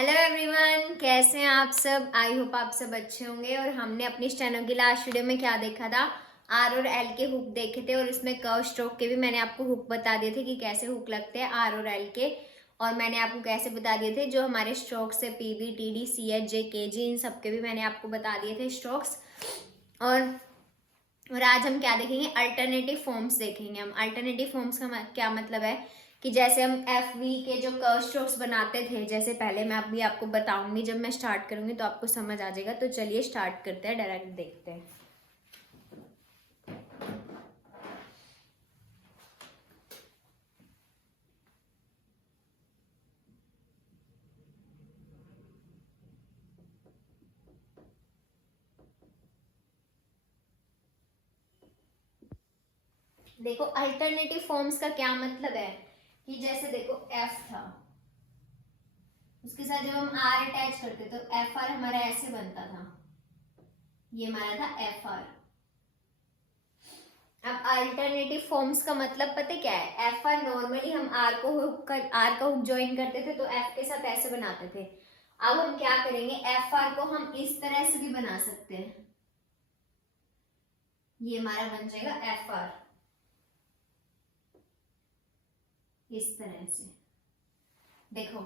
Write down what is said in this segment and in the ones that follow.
Hello everyone, कैसे हैं आप सब। आई होप आप सब अच्छे होंगे। और हमने अपनी स्टेनो की लास्ट वीडियो में क्या देखा था, आर और एल के हुक देखे थे और उसमें कर्व स्ट्रोक के भी मैंने आपको हुक बता दिए थे कि कैसे हुक लगते हैं आर और एल के। और मैंने आपको कैसे बता दिए थे जो हमारे स्ट्रोक्स है पीबी टीडी सीएच जे केजी, इन सब के भी मैंने आपको बता दिए थे स्ट्रोक्स। और आज हम क्या देखेंगे, अल्टरनेटिव फॉर्म्स देखेंगे। हम अल्टरनेटिव फॉर्म्स का क्या मतलब है कि जैसे हम एफ वी के जो कर्व स्ट्रोक्स बनाते थे, जैसे पहले मैं अभी आपको बताऊंगी, जब मैं स्टार्ट करूंगी तो आपको समझ आ जाएगा। तो चलिए स्टार्ट करते हैं, डायरेक्ट देखते हैं। देखो, अल्टरनेटिव फॉर्म्स का क्या मतलब है कि जैसे देखो एफ था, उसके साथ जब हम आर अटैच करते तो एफ आर हमारा ऐसे बनता था, ये हमारा था एफ आर। अब अल्टरनेटिव फॉर्म्स का मतलब पता क्या है, एफ आर नॉर्मली हम आर को आर का हुक ज्वाइन करते थे तो एफ के साथ ऐसे बनाते थे। अब हम क्या करेंगे, एफ आर को हम इस तरह से भी बना सकते हैं, ये हमारा बन जाएगा एफ आर इस तरह से। देखो,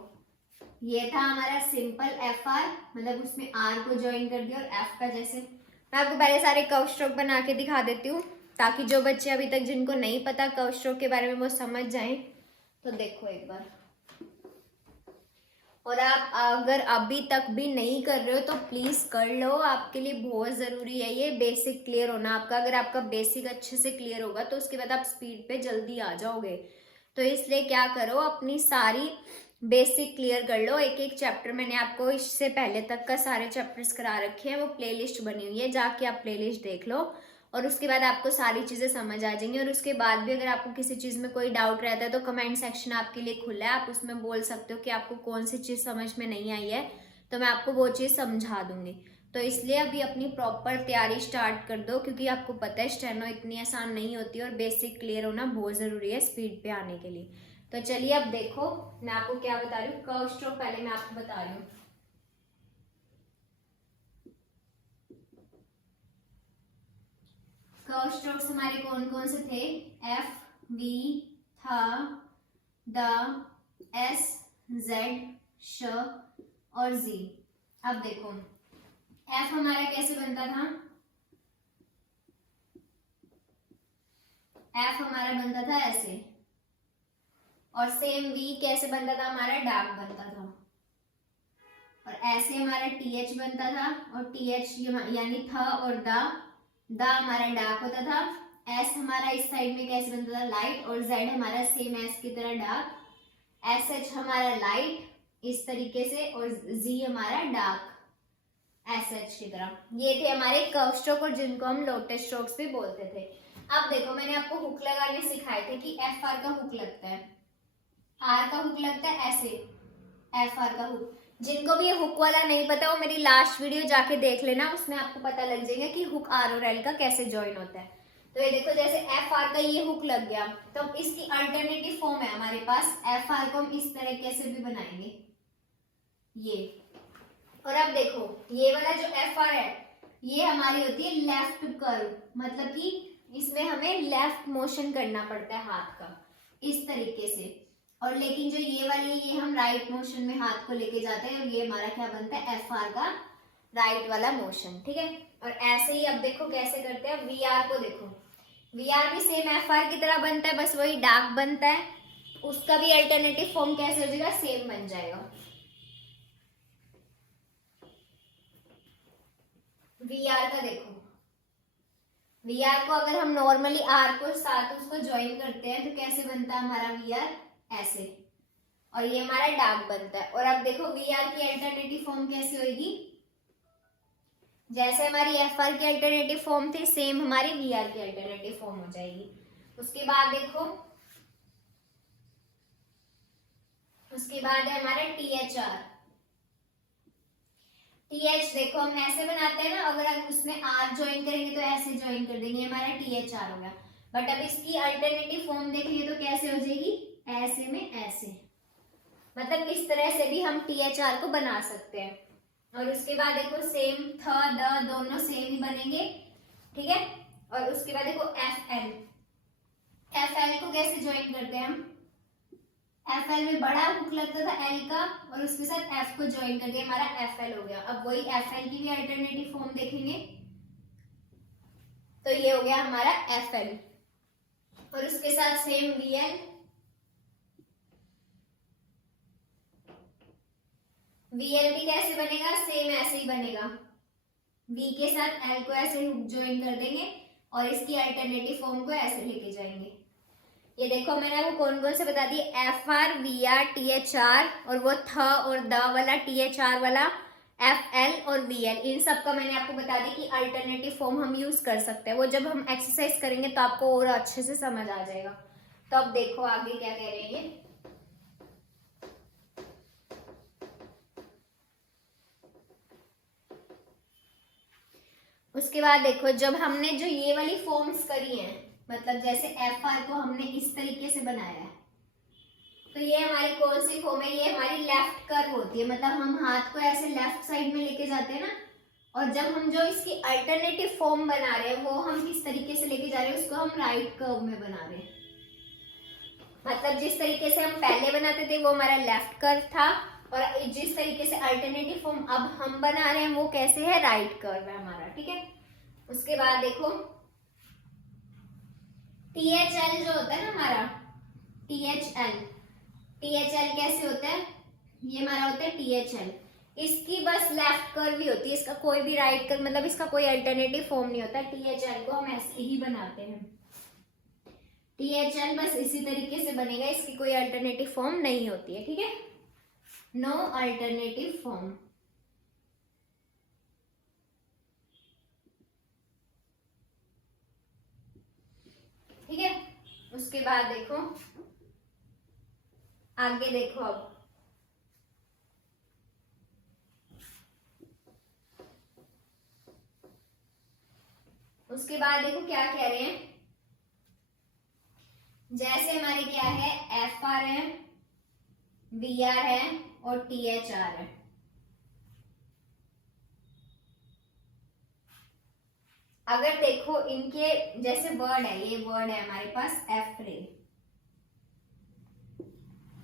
ये था हमारा सिंपल एफ आर, मतलब उसमें आर को ज्वाइन कर दिया और एफ का जैसे। मैं आपको पहले सारे कर्व स्ट्रोक बना के दिखा देती हूँ ताकि जो बच्चे अभी तक जिनको नहीं पता कर्व स्ट्रोक के बारे में वो समझ जाएं। तो देखो एक बार, और आप अगर अभी तक भी नहीं कर रहे हो तो प्लीज कर लो, आपके लिए बहुत जरूरी है ये बेसिक क्लियर होना आपका। अगर आपका बेसिक अच्छे से क्लियर होगा तो उसके बाद आप स्पीड पे जल्दी आ जाओगे। तो इसलिए क्या करो, अपनी सारी बेसिक क्लियर कर लो। एक एक चैप्टर मैंने आपको इससे पहले तक का सारे चैप्टर्स करा रखे हैं, वो प्लेलिस्ट बनी हुई है, जाके आप प्लेलिस्ट देख लो और उसके बाद आपको सारी चीज़ें समझ आ जाएंगी। और उसके बाद भी अगर आपको किसी चीज़ में कोई डाउट रहता है तो कमेंट सेक्शन आपके लिए खुला है, आप उसमें बोल सकते हो कि आपको कौन सी चीज़ समझ में नहीं आई है, तो मैं आपको वो चीज़ समझा दूंगी। तो इसलिए अभी अपनी प्रॉपर तैयारी स्टार्ट कर दो, क्योंकि आपको पता है स्टेनो इतनी आसान नहीं होती और बेसिक क्लियर होना बहुत ज़रूरी है स्पीड पे आने के लिए। तो चलिए अब देखो, मैं आपको क्या बता रही हूँ। कर्व स्ट्रोक पहले मैं आपको बता रही हूँ। कर्व स्ट्रोक्स हमारे कौन कौन से थे, एफ वी था, द, एस, जेड, श और जी। अब देखो एफ हमारा कैसे बनता था, एफ हमारा बनता था ऐसे, और सेम वी कैसे बनता था, हमारा डार्क बनता था, और ऐसे हमारा टी एच बनता था, और टी एच यानी था और द हमारा डार्क होता था। एस हमारा इस साइड में कैसे बनता था, लाइट, और जेड हमारा सेम एस की तरह डार्क, एस एच हमारा लाइट इस तरीके से, और जी हमारा डार्क एस एच की तरह। ये थे हमारे कर्व स्ट्रोक, और जिनको हम लोटस स्ट्रोक्स भी बोलते थे। अब देखो, मैंने आपको हुक लगाने सिखाए थे कि एफ आर का हुक लगता है, आर का हुक लगता है ऐसे, एफ आर का हुक। जिनको भी ये हुक वाला नहीं पता वो मेरी लास्ट वीडियो जाके देख लेना, उसमें आपको पता लग जाएगा कि हुक आर और एल का कैसे ज्वाइन होता है। तो ये देखो, जैसे एफ आर का ये हुक लग गया तो इसकी अल्टरनेटिव फॉर्म है हमारे पास, एफ आर को हम इस तरीके से भी बनाएंगे ये। और अब देखो, ये वाला जो एफ आर है ये हमारी होती है लेफ्ट कर्व, मतलब कि इसमें हमें लेफ्ट मोशन करना पड़ता है हाथ का इस तरीके से। और लेकिन जो ये वाली है ये हम राइट मोशन में हाथ को लेके जाते हैं, और ये हमारा क्या बनता है, एफ आर का राइट वाला मोशन। ठीक है, और ऐसे ही अब देखो कैसे करते हैं, वी आर को देखो, वी आर भी सेम एफ आर की तरह बनता है, बस वही डार्क बनता है। उसका भी अल्टरनेटिव फॉर्म कैसे हो जाएगा, सेम बन जाएगा। वी आर का देखो, वी आर को अगर हम नॉर्मली आर को साथ उसको ज्वाइन करते हैं तो कैसे बनता है हमारा वी आर, ऐसे, और ये हमारा डार्क बनता है। और अब देखो वी आर की अल्टरनेटिव फॉर्म कैसी होगी, जैसे हमारी एफ आर की अल्टरनेटिव फॉर्म थी सेम हमारी वी आर की अल्टरनेटिव फॉर्म हो जाएगी। उसके बाद देखो, उसके बाद है हमारा T H R. T H देखो हम ऐसे बनाते हैं ना, अगर हम उसमें आर ज्वाइन करेंगे तो ऐसे ज्वाइन कर देंगे, हमारा टी एच आर हो गया। बट अब इसकी अल्टरनेटिव फॉर्म देखेंगे तो कैसे हो जाएगी, ऐसे में ऐसे, मतलब इस तरह से भी हम THR को बना सकते हैं। और उसके बाद देखो सेम थ द दोनों सेम ही बनेंगे, ठीक है। और उसके बाद देखो FL, FL को कैसे ज्वाइन करते हैं हम, FL में बड़ा हुक लगता था L का और उसके साथ F को ज्वाइन कर दिया, हमारा FL हो गया। अब वही FL की भी अल्टरनेटिव फॉर्म देखेंगे, तो ये हो गया हमारा FL। और उसके साथ सेम VL, VL भी कैसे बनेगा, सेम ऐसे ही बनेगा, V के साथ L को ऐसे हुक ज्वाइन कर देंगे और इसकी अल्टरनेटिव फॉर्म को ऐसे लेके जाएंगे। ये देखो मैंने आपको कौन कौन से बता दिए, FR, VR, THR और वो थ और द वाला THR वाला FL और VL, इन सब का मैंने आपको बता दी कि अल्टरनेटिव फॉर्म हम यूज कर सकते हैं। वो जब हम एक्सरसाइज करेंगे तो आपको और अच्छे से समझ आ जाएगा। तो अब देखो आगे क्या कह रहे हैं ये, उसके बाद देखो जब हमने जो ये वाली फॉर्म्स करी हैं, मतलब जैसे FR को हमने इस तरीके से बनाया है, तो ये हमारी कौन सी फॉर्म है, ये हमारी लेफ्ट कर्व होती है, मतलब हम हाथ को ऐसे लेफ्ट साइड में लेके जाते हैं ना। और जब हम जो इसकी अल्टरनेटिव फॉर्म बना रहे हैं वो हम किस तरीके से लेके जा रहे हैं, उसको हम राइट कर्व में बना रहे हैं। मतलब जिस तरीके से हम पहले बनाते थे वो हमारा लेफ्ट कर्व था, और जिस तरीके से अल्टरनेटिव फॉर्म अब हम बना रहे हैं वो कैसे है, राइट कर्व है हमारा, ठीक है। उसके बाद देखो THL जो होता है ना हमारा, THL कैसे होता है, ये हमारा होता है THL, इसकी बस लेफ्ट कर्व ही होती है, इसका कोई भी राइट कर्व, मतलब इसका कोई अल्टरनेटिव फॉर्म नहीं होता। THL को हम ऐसे ही बनाते हैं, THL बस इसी तरीके से बनेगा, इसकी कोई अल्टरनेटिव फॉर्म नहीं होती है, ठीक है, नो अल्टरनेटिव फॉर्म। ठीक है, उसके बाद देखो आगे देखो, अब उसके बाद देखो क्या कह रहे हैं, जैसे हमारे क्या है, FR है, VR है और THR है। अगर देखो इनके जैसे वर्ड है, ये वर्ड है हमारे पास F-ray,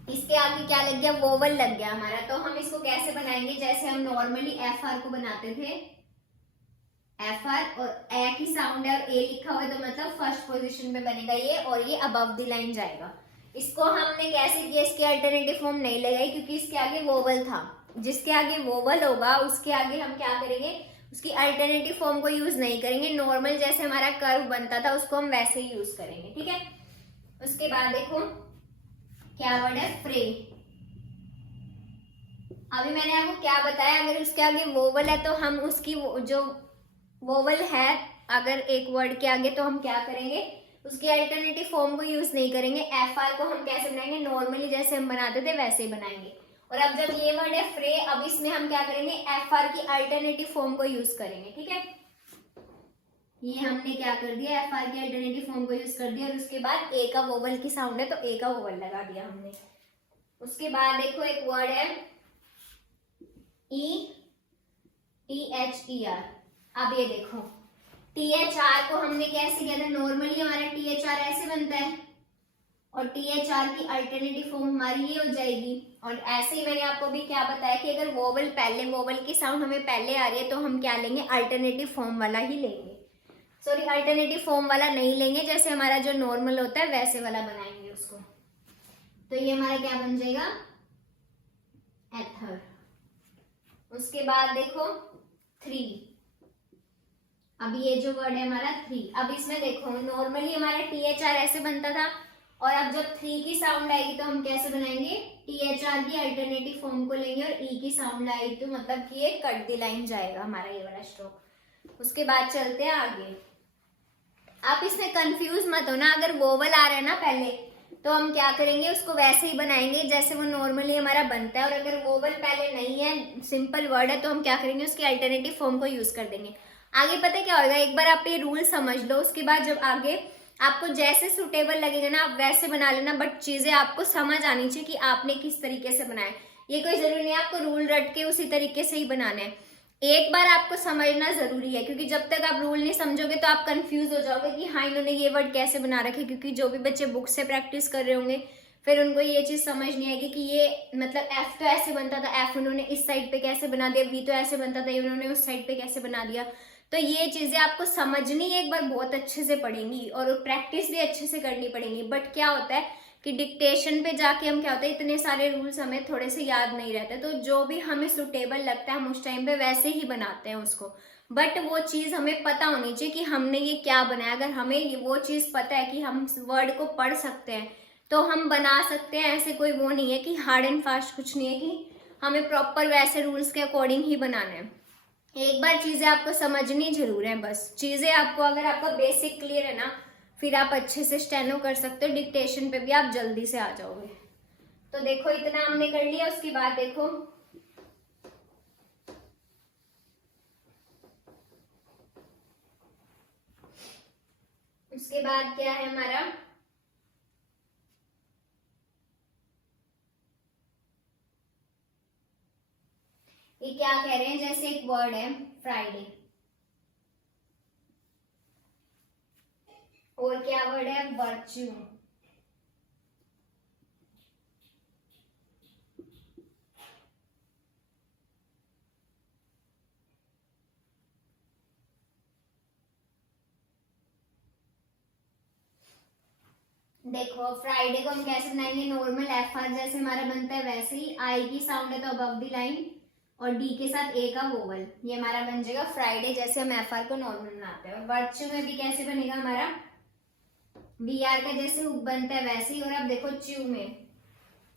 इसके आगे क्या लग गया, वोवल लग गया हमारा, तो हम इसको कैसे बनाएंगे, जैसे हम नॉर्मली FR को बनाते थे, FR और ए की साउंड है और ए लिखा हुआ है, तो मतलब फर्स्ट पोजीशन में बनेगा ये, और ये अबव द लाइन जाएगा। इसको हमने कैसे किया, इसके अल्टरनेटिव फॉर्म नहीं लगाई क्योंकि इसके आगे वोवल था, जिसके आगे वोवल होगा उसके आगे हम क्या करेंगे, उसकी अल्टरनेटिव फॉर्म को यूज नहीं करेंगे, नॉर्मल जैसे हमारा कर्व बनता था उसको हम वैसे ही यूज करेंगे, ठीक है। उसके बाद देखो क्या वर्ड है, फ्रे। अभी मैंने आपको क्या बताया, अगर उसके आगे वोवल है तो हम उसकी जो वोवल है अगर एक वर्ड के आगे, तो हम क्या करेंगे, उसकी अल्टरनेटिव फॉर्म को यूज नहीं करेंगे। FR को हम कैसे बनाएंगे, नॉर्मली जैसे हम बनाते थे वैसे ही बनाएंगे। और अब जब ये वर्ड है फ्रे, अब इसमें हम क्या करेंगे, FR की अल्टरनेटिव फॉर्म को यूज करेंगे, ठीक है। ये हमने क्या कर दिया, FR की अल्टरनेटिव फॉर्म को यूज कर दिया, और उसके बाद ए का वोवल की साउंड है तो ए का वोवल लगा दिया हमने। उसके बाद देखो एक वर्ड है THER। अब ये देखो THR को हमने कैसे किया था, नॉर्मली हमारा THR ऐसे बनता है और THR की अल्टरनेटिव फॉर्म हमारी ये हो जाएगी। और ऐसे ही मैंने आपको भी क्या बताया कि अगर वोवल पहले, वोवल की साउंड हमें पहले आ रही है तो हम क्या लेंगे, अल्टरनेटिव फॉर्म वाला ही लेंगे, सॉरी अल्टरनेटिव फॉर्म वाला नहीं लेंगे, जैसे हमारा जो नॉर्मल होता है वैसे वाला बनाएंगे उसको। तो ये हमारा क्या बन जाएगा, एथर। उसके बाद देखो 3, अब ये जो वर्ड है हमारा 3, अब इसमें देखो नॉर्मली हमारा THR ऐसे बनता था, और अब जब 3 की साउंड आएगी तो हम कैसे बनाएंगे, THR की अल्टरनेटिव फॉर्म को लेंगे, और E की साउंड आएगी तो मतलब कि ये कट द लाइन जाएगा हमारा ये वाला स्ट्रोक। उसके बाद चलते हैं आगे। आप इसमें कंफ्यूज मत हो ना, अगर वोवल आ रहा है ना पहले तो हम क्या करेंगे, उसको वैसे ही बनाएंगे जैसे वो नॉर्मली हमारा बनता है, और अगर वोवल पहले नहीं है, सिंपल वर्ड है, तो हम क्या करेंगे, उसकी अल्टरनेटिव फॉर्म को यूज कर देंगे। आगे पता क्या होगा, एक बार आप ये रूल समझ लो, उसके बाद जब आगे आपको जैसे सूटेबल लगेगा ना आप वैसे बना लेना, बट चीजें आपको समझ आनी चाहिए कि आपने किस तरीके से बनाया। ये कोई जरूरी नहीं है आपको रूल रट के उसी तरीके से ही बनाना है, एक बार आपको समझना जरूरी है, क्योंकि जब तक आप रूल नहीं समझोगे तो आप कंफ्यूज हो जाओगे कि हाँ इन्होंने ये वर्ड कैसे बना रखे। क्योंकि जो भी बच्चे बुक से प्रैक्टिस कर रहे होंगे फिर उनको ये चीज समझ नहीं आएगी कि ये मतलब एफ तो ऐसे बनता था, एफ उन्होंने इस साइड पे कैसे बना दिया, बी तो ऐसे बनता था, उन्होंने उस साइड पे कैसे बना दिया। तो ये चीजें आपको समझनी एक बार बहुत अच्छे से पड़ेंगी और प्रैक्टिस भी अच्छे से करनी पड़ेगी। बट क्या होता है कि डिक्टेशन पे जाके हम क्या होता है इतने सारे रूल्स हमें थोड़े से याद नहीं रहते, तो जो भी हमें सुटेबल लगता है हम उस टाइम पे वैसे ही बनाते हैं उसको। बट वो चीज हमें पता होनी चाहिए कि हमने ये क्या बनाया। अगर हमें वो चीज पता है कि हम वर्ड को पढ़ सकते हैं तो हम बना सकते हैं। ऐसे कोई वो नहीं है कि हार्ड एंड फास्ट कुछ नहीं है कि हमें प्रॉपर वैसे रूल्स के अकॉर्डिंग ही बनाना है। एक बार चीजें आपको समझनी जरूर है, बस चीजें आपको अगर आपका बेसिक क्लियर है ना फिर आप अच्छे से स्टेनो कर सकते हो, डिक्टेशन पे भी आप जल्दी से आ जाओगे। तो देखो इतना हमने कर लिया, उसके बाद देखो उसके बाद क्या है हमारा, ये क्या कह रहे हैं, जैसे एक वर्ड है फ्राइडे और क्या वर्ड है वर्च्यू। देखो फ्राइडे को हम कैसे बनाएंगे, नॉर्मल एफ आर जैसे हमारा बनता है वैसे ही, आई की साउंड है तो अबव द लाइन और डी के साथ ए का वोवल, ये हमारा बन जाएगा फ्राइडे जैसे हम एफ आर को नॉर्मल बनाते हैं। और वर्च्यू में भी कैसे बनेगा हमारा, वी आर का जैसे हुक बनता है वैसे ही। और अब देखो च्यू में,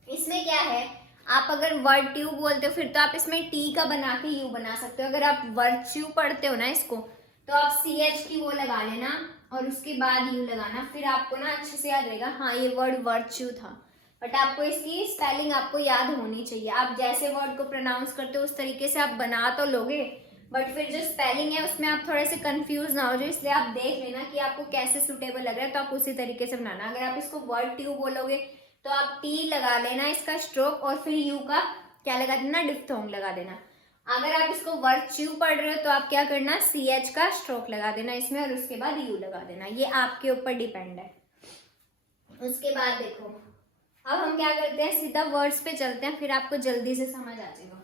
इसमें क्या है, आप अगर वर्ड ट्यूब बोलते हो फिर तो आप इसमें टी का बना के यू बना सकते हो। अगर आप वर्च्यू पढ़ते हो ना इसको तो आप सी एच की वो लगा लेना और उसके बाद यू लगाना, फिर आपको ना अच्छे से याद रहेगा हाँ ये वर्ड वर्च्यू था। बट आपको इसकी स्पेलिंग आपको याद होनी चाहिए। आप जैसे वर्ड को प्रोनाउंस करते हो उस तरीके से आप बना तो लोगे, बट फिर जो स्पेलिंग है उसमें आप थोड़े से कंफ्यूज ना हो जाए, इसलिए आप देख लेना कि आपको कैसे सुटेबल लग रहा है तो आप उसी तरीके से बनाना। अगर आप इसको वर्ड ट्यूब बोलोगे तो आप टी लगा लेना इसका स्ट्रोक और फिर यू का क्या लगा देना, डिप्थोंग लगा देना। अगर आप इसको वर्च्यू पढ़ रहे हो तो आप क्या करना, सी एच का स्ट्रोक लगा देना इसमें और उसके बाद यू लगा देना, ये आपके ऊपर डिपेंड है। उसके बाद देखो अब हम क्या करते हैं, सीधा वर्ड्स पे चलते हैं, फिर आपको जल्दी से समझ आ जाएगा।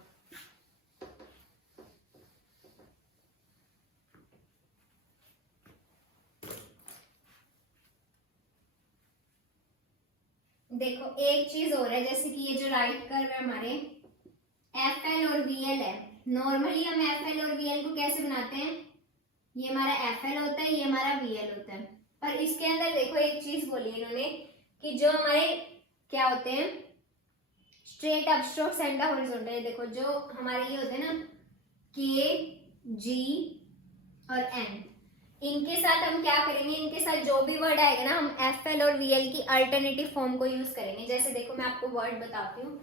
देखो एक चीज और है, जैसे कि ये जो राइट कर्व है हमारे एफ एल और वी एल है। नॉर्मली हम एफ एल और वी एल को कैसे बनाते हैं, ये हमारा एफ एल होता है, ये हमारा वी एल होता है। पर इसके अंदर देखो एक चीज बोली इन्होंने कि जो हमारे क्या होते हैं straight up stroke centre horizontal, देखो जो हमारे ये होते हैं ना के जी और एन, इनके साथ हम क्या करेंगे, इनके साथ जो भी वर्ड आएगा ना हम एफ एल और वी एल की अल्टरनेटिव फॉर्म को यूज करेंगे। जैसे देखो मैं आपको वर्ड बताती हूँ,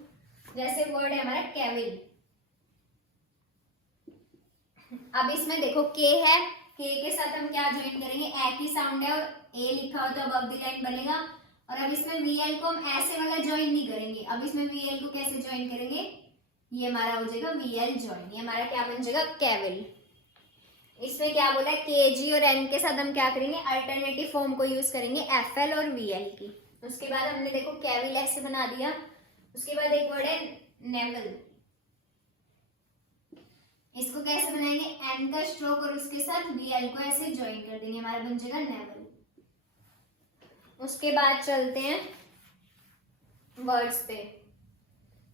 जैसे वर्ड है हमारा केविल, अब इसमें देखो के है, के साथ हम क्या ज्वाइन करेंगे, ए की साउंड है और ए लिखा हो तो अबव द लाइन बनेगा। और अब इसमें वी एल को हम ऐसे वाला ज्वाइन नहीं करेंगे, अब इसमें वी एल को कैसे ज्वाइन करेंगे, ये हमारा हो जाएगा वी एल ज्वाइन, ये हमारा क्या बन जाएगा केविल। इसमें क्या बोला है, के जी और एन के साथ हम क्या करेंगे अल्टरनेटिव फॉर्म को यूज करेंगे एफ एल और वी एल की। उसके बाद हमने देखो केविल ऐसे बना दिया। उसके बाद एक वर्ड है नेवल, इसको कैसे बनाएंगे, एन का स्ट्रोक और उसके साथ वी एल को ऐसे ज्वाइन कर देंगे, हमारा बन जाएगा नेवल। उसके बाद चलते हैं वर्ड्स पे।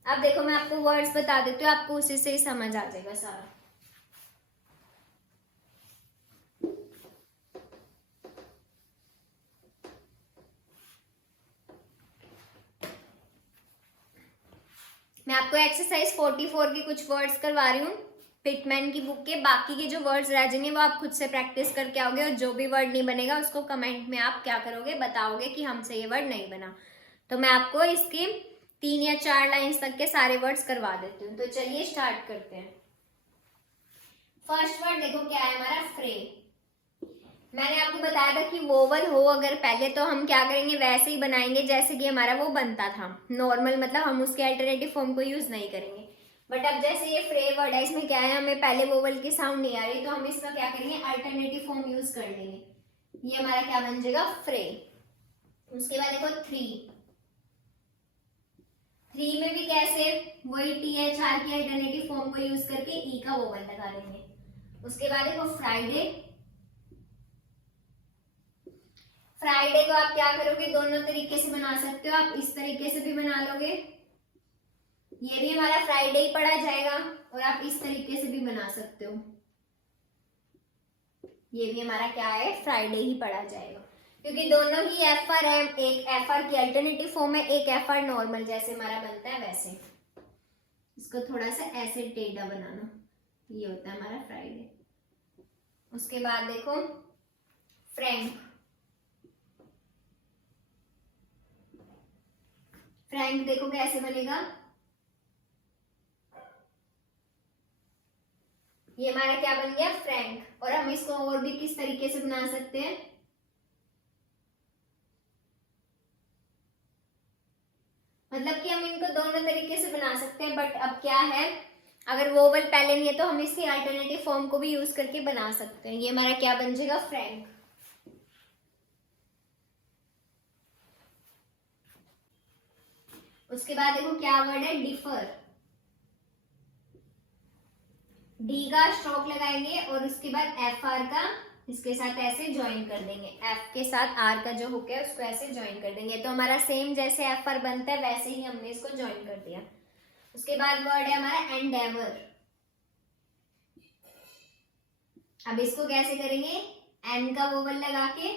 अब देखो मैं आपको वर्ड्स बता देती हूँ, आपको उसी से ही समझ आ जाएगा सारा। मैं आपको एक्सरसाइज 44 के कुछ वर्ड्स करवा रही हूँ पिटमैन की बुक के, बाकी के जो वर्ड्स रह जाएंगे वो आप खुद से प्रैक्टिस करके आओगे और जो भी वर्ड नहीं बनेगा उसको कमेंट में आप क्या करोगे, बताओगे कि हमसे ये वर्ड नहीं बना। तो मैं आपको इसकी 3 या 4 लाइंस तक के सारे वर्ड्स करवा देती हूँ। तो चलिए स्टार्ट करते हैं। फर्स्ट वर्ड देखो क्या है हमारा, फ्रे। मैंने आपको बताया था कि वोवल हो अगर पहले तो हम क्या करेंगे, वैसे ही बनाएंगे जैसे कि हमारा वो बनता था नॉर्मल, मतलब हम उसके अल्टरनेटिव फॉर्म को यूज नहीं करेंगे। बट अब जैसे ये फ्रे वर्ड है, इसमें क्या है, हमें पहले वोवल की साउंड नहीं आ रही, तो हम इसका क्या करेंगे, अल्टरनेटिव फॉर्म यूज कर लेंगे। ये हमारा क्या बन जाएगा, फ्रे। उसके बाद देखो थ्री, थ्री में भी कैसे, वही टी एच आर की अल्टरनेटिव फॉर्म को यूज करके ई का वोवल लगा देंगे। उसके बाद देखो फ्राइडे, फ्राइडे को आप क्या करोगे, दोनों तरीके से बना सकते हो, आप इस तरीके से भी बना लोगे, ये भी हमारा फ्राइडे ही पढ़ा जाएगा, और आप इस तरीके से भी बना सकते हो, ये भी हमारा क्या है, फ्राइडे ही पढ़ा जाएगा, क्योंकि दोनों ही एफ आर है, एक एफ आर की अल्टरनेटिव फॉर्म है, एक एफ आर नॉर्मल जैसे हमारा बनता है वैसे। इसको थोड़ा सा ऐसे टेढ़ा बनाना, ये होता है हमारा फ्राइडे। उसके बाद देखो फ्रैंक, फ्रैंक देखो कैसे बनेगा, ये हमारा क्या बन गया, फ्रैंक। और हम इसको और भी किस तरीके से बना सकते हैं, मतलब कि हम इनको दोनों तरीके से बना सकते हैं, बट अब क्या है, अगर वोवल पहले नहीं है तो हम इसकी अल्टरनेटिव फॉर्म को भी यूज करके बना सकते हैं। ये हमारा क्या बन जाएगा, फ्रैंक। उसके बाद देखो क्या वर्ड है, डिफर, डी का स्ट्रोक लगाएंगे और उसके बाद एफ आर का इसके साथ ऐसे ज्वाइन कर देंगे, एफ के साथ आर का जो हुक है उसको ऐसे ज्वाइन कर देंगे, तो हमारा सेम जैसे एफ आर बनता है वैसे ही हमने इसको ज्वाइन कर दिया। उसके बाद वर्ड है हमारा एंडेवर, अब इसको कैसे करेंगे, एन का वोवल लगा के,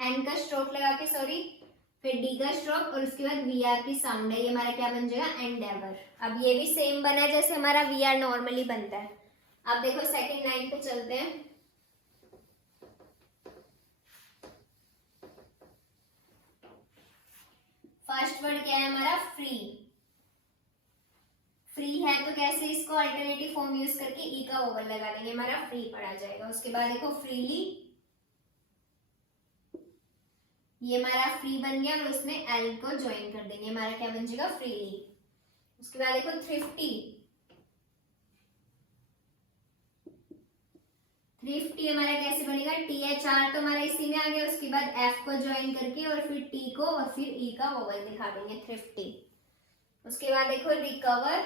एन का स्ट्रोक लगा के सॉरी, फिर डी का स्ट्रोक और उसके बाद वी आर की साउंड है, ये हमारा क्या बन जाएगा, एंडेवर। अब ये भी सेम बना है जैसे हमारा वी आर नॉर्मली बनता है। अब देखो सेकंड लाइन पे चलते हैं, फर्स्ट वर्ड क्या है हमारा, फ्री, फ्री है तो कैसे इसको अल्टरनेटिव फॉर्म यूज करके ई का वोवल लगा देंगे, हमारा फ्री पढ़ा जाएगा। उसके बाद देखो फ्रीली, ये हमारा फ्री बन गया और उसमें एल को ज्वाइन कर देंगे, हमारा क्या बन जाएगा, फ्रीली। उसके बाद देखो थ्रिफ्टी, थ्रिफ्टी हमारा कैसे बनेगा, टी एच आर तो हमारा इसी में आ गया, उसके बाद एफ को ज्वाइन करके और फिर टी को और फिर ई का वोवल दिखा देंगे, थ्रिफ्टी। उसके बाद देखो रिकवर,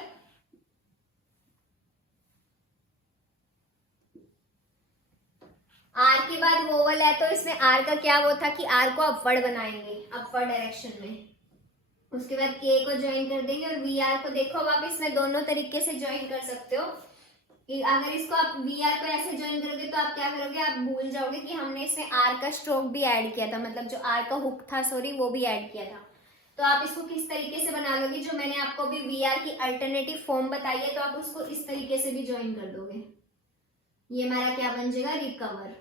आर के बाद वोवल है तो इसमें आर का क्या वो था कि आर को अपवर्ड बनाएंगे, अपवर्ड डायरेक्शन में। उसके बाद के को ज्वाइन कर देंगे और वी आर को देखो अब आप इसमें दोनों तरीके से ज्वाइन कर सकते हो, अगर इसको आप वी आर को ऐसे ज्वाइन करोगे तो आप क्या करोगे, आप भूल जाओगे कि हमने इसमें आर का स्ट्रोक भी ऐड किया था, मतलब जो आर का हुक था सॉरी वो भी ऐड किया था। तो आप इसको किस तरीके से बना लोगे, जो मैंने आपको अभी वी आर की अल्टरनेटिव फॉर्म बताई है तो आप उसको इस तरीके से भी ज्वाइन कर दोगे, ये हमारा क्या बन जाएगा, रिकवर।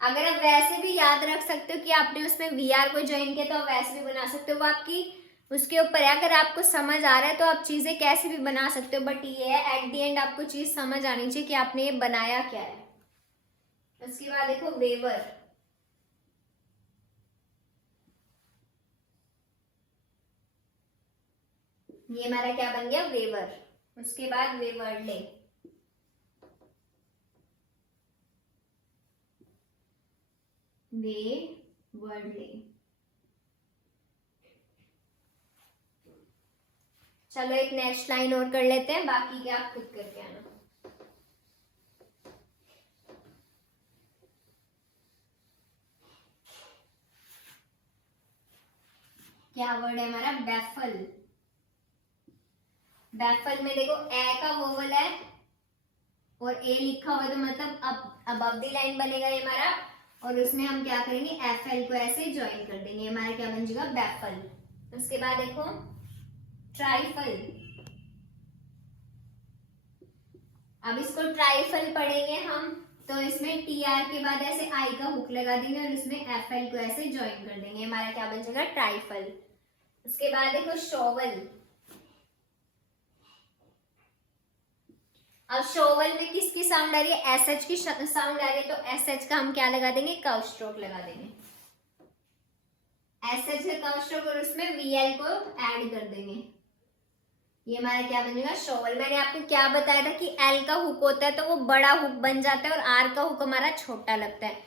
अगर आप वैसे भी याद रख सकते हो कि आपने उसमें वी आर को ज्वाइन किया तो आप वैसे भी बना सकते हो, वो आपकी उसके ऊपर है, अगर आपको समझ आ रहा है तो आप चीजें कैसे भी बना सकते हो, बट ये है एट द एंड आपको चीज समझ आनी चाहिए कि आपने ये बनाया क्या है। उसके बाद देखो वेवर, ये हमारा क्या बन गया, वेवर। उसके बाद वेवर्डले, वेवर्डले। चलो एक नेक्स्ट लाइन और कर लेते हैं, बाकी के आप खुद करके आना। क्या वर्ड है हमारा, बैफल। बैफल में देखो ए का वोवल है और ए लिखा हुआ तो मतलब अब द लाइन बनेगा ये हमारा, और उसमें हम क्या करेंगे, एफ एल को ऐसे ज्वाइन कर देंगे, हमारा क्या बन जाएगा, बैफल। उसके बाद देखो ट्राइफल, अब इसको ट्राइफल पढ़ेंगे हम तो इसमें टी आर के बाद ऐसे आई का हुक लगा देंगे और इसमें एफ एल को ऐसे ज्वाइन कर देंगे, हमारा क्या बन जाएगा, ट्राइफल। उसके बाद देखो शोवल, अब शोवल में किसकी साउंड आ रही है, एसएच की साउंड आ रही है, तो एसएच का हम क्या लगा देंगे, कर्व स्ट्रोक लगा देंगे। एसएच का कर्व स्ट्रोक और उसमें वीएल को ऐड कर देंगे। ये हमारा क्या बनेगा, शोवल। मैंने आपको क्या बताया था कि एल का हुक होता है तो वो बड़ा हुक बन जाता है और आर का हुक हमारा छोटा लगता है।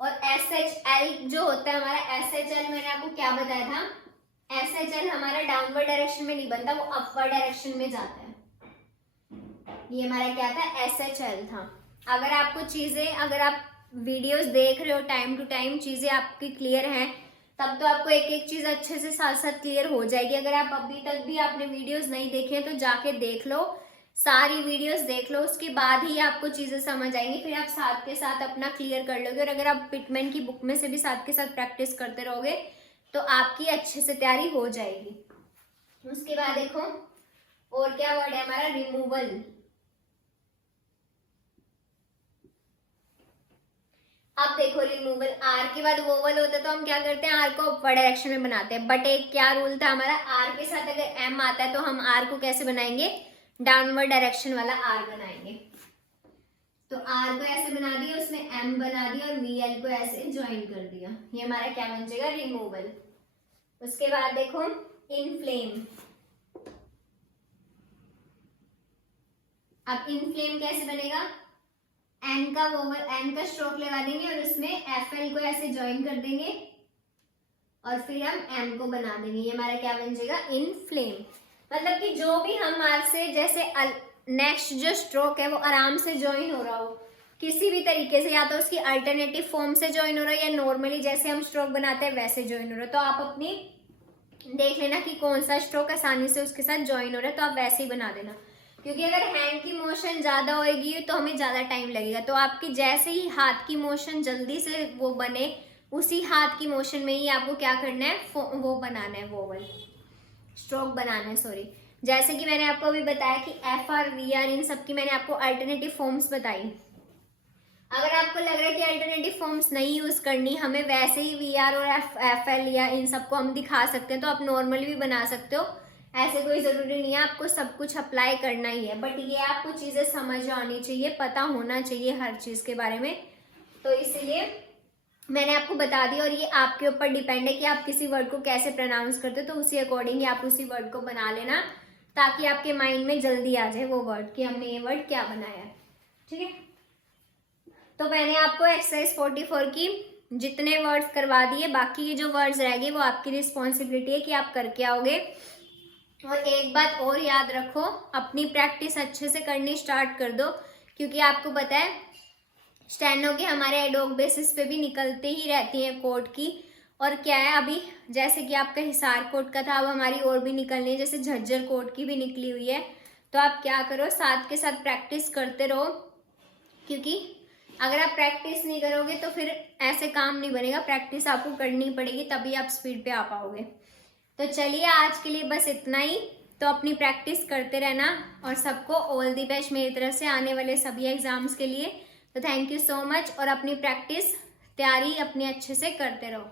और एस एच एल जो होता है हमारा, एस एच एल मैंने आपको क्या बताया था, एस एच एल हमारा डाउनवर्ड डायरेक्शन में नहीं बनता, वो अपवर्ड डायरेक्शन में जाता है। ये हमारा क्या था, एस एच एल था। अगर आपको चीजें, अगर आप वीडियोस देख रहे हो टाइम टू टाइम, चीजें आपकी क्लियर हैं, तब तो आपको एक एक चीज अच्छे से साथ साथ क्लियर हो जाएगी। अगर आप अभी तक भी आपने वीडियोस नहीं देखे हैं तो जाके देख लो, सारी वीडियोस देख लो, उसके बाद ही आपको चीजें समझ आएंगी, फिर आप साथ के साथ अपना क्लियर कर लोगे। और अगर आप पिटमैन की बुक में से भी साथ के साथ प्रैक्टिस करते रहोगे तो आपकी अच्छे से तैयारी हो जाएगी। उसके बाद देखो और क्या वर्ड है हमारा, रिमूवल। अब देखो रिमूवल, आर के बाद वोवल होता है तो हम क्या करते हैं, आर को अपवर्ड डायरेक्शन में बनाते हैं। बट एक क्या रूल था हमारा, आर के साथ अगर एम आता है तो हम आर को कैसे बनाएंगे, डाउनवर्ड डायरेक्शन वाला आर बनाएंगे। तो आर को ऐसे बना दिया, उसमें एम बना दिया और वीएल को ऐसे ज्वाइन कर दिया। ये हमारा क्या बन जाएगा, रिमूवल। उसके बाद देखो इनफ्लेम। अब इनफ्लेम कैसे बनेगा, एन का वोवल, एन का स्ट्रोक लगा देंगे और उसमें एफ एल को ऐसे ज्वाइन कर देंगे और फिर हम एम को बना देंगे। ये हमारा क्या बन जाएगा, इनफ्लेम। मतलब कि जो भी हमारे से जैसे नेक्स्ट जो स्ट्रोक है वो आराम से ज्वाइन हो रहा हो किसी भी तरीके से, या तो उसकी अल्टरनेटिव फॉर्म से ज्वाइन हो रहा है या नॉर्मली जैसे हम स्ट्रोक बनाते हैं वैसे ज्वाइन हो रहा है। तो आप अपनी देख लेना कि कौन सा स्ट्रोक आसानी से उसके साथ ज्वाइन हो रहा है, तो आप वैसे ही बना देना। क्योंकि अगर हैंड की मोशन ज़्यादा होगी तो हमें ज़्यादा टाइम लगेगा। तो आपकी जैसे ही हाथ की मोशन जल्दी से वो बने, उसी हाथ की मोशन में ही आपको क्या करना है, वो बनाना है, वोवल स्ट्रोक बनाना है, सॉरी। जैसे कि मैंने आपको अभी बताया कि एफ आर वी आर, इन सब की मैंने आपको अल्टरनेटिव फॉर्म्स बताई। अगर आपको लग रहा है कि अल्टरनेटिव फॉर्म्स नहीं यूज करनी, हमें वैसे ही वी आर और एफ एल या इन सबको हम दिखा सकते हैं, तो आप नॉर्मली भी बना सकते हो, ऐसे कोई ज़रूरी नहीं है आपको सब कुछ अप्लाई करना ही है। बट ये आपको चीज़ें समझ आनी चाहिए, पता होना चाहिए हर चीज़ के बारे में। तो इसीलिए मैंने आपको बता दिया, और ये आपके ऊपर डिपेंड है कि आप किसी वर्ड को कैसे प्रोनाउंस करते हो, तो उसी अकॉर्डिंग आप उसी वर्ड को बना लेना, ताकि आपके माइंड में जल्दी आ जाए वो वर्ड कि हमने ये वर्ड क्या बनाया है। ठीक है, तो मैंने आपको एक्सरसाइज 44 की जितने वर्ड्स करवा दिए, बाकी ये जो वर्ड्स रह गए वो आपकी रिस्पॉन्सिबिलिटी है कि आप करके आओगे। और एक बात और याद रखो, अपनी प्रैक्टिस अच्छे से करनी स्टार्ट कर दो, क्योंकि आपको पता है स्टेनो के हमारे एडोक बेसिस पे भी निकलते ही रहती है कोर्ट की। और क्या है, अभी जैसे कि आपका हिसार कोर्ट का था, अब हमारी और भी निकलनी है, जैसे झज्जर कोर्ट की भी निकली हुई है। तो आप क्या करो, साथ के साथ प्रैक्टिस करते रहो, क्योंकि अगर आप प्रैक्टिस नहीं करोगे तो फिर ऐसे काम नहीं बनेगा। प्रैक्टिस आपको करनी पड़ेगी, तभी आप स्पीड पे आ पाओगे। तो चलिए आज के लिए बस इतना ही। तो अपनी प्रैक्टिस करते रहना, और सबको ऑल दी बेस्ट मेरी तरफ से आने वाले सभी एग्जाम्स के लिए। तो थैंक यू सो मच, और अपनी प्रैक्टिस तैयारी अपनी अच्छे से करते रहो।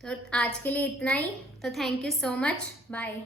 तो आज के लिए इतना ही। तो thank you so much, bye.